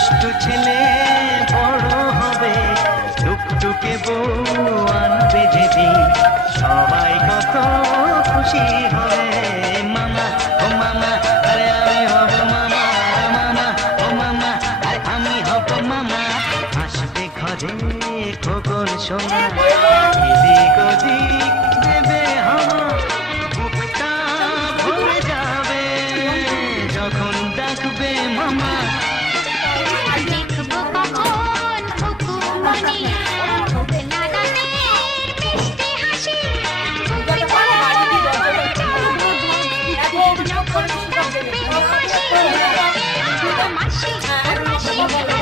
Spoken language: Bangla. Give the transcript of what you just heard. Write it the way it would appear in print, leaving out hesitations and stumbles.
দুষ্টু ছেলে বড় হবে, টুকটুকে বউ আনবে যেদিন, সবাই কত খুশি হবে। মামা ও মামা, আরে আমি হব মামা, মামা ও মামা, আরে আমি হব মামা। আসবে ঘরে খোকন সোনা, এদিক ওদিক দেবে হামা, বুকটা ভরে যাবে যখন ডাকবে মামা। দেখবো কখন হুকুমনি, হবে নানানের মিষ্টি হাসি, বুকে ভরে যখন ডাকবে হাসি। মাসি মাসি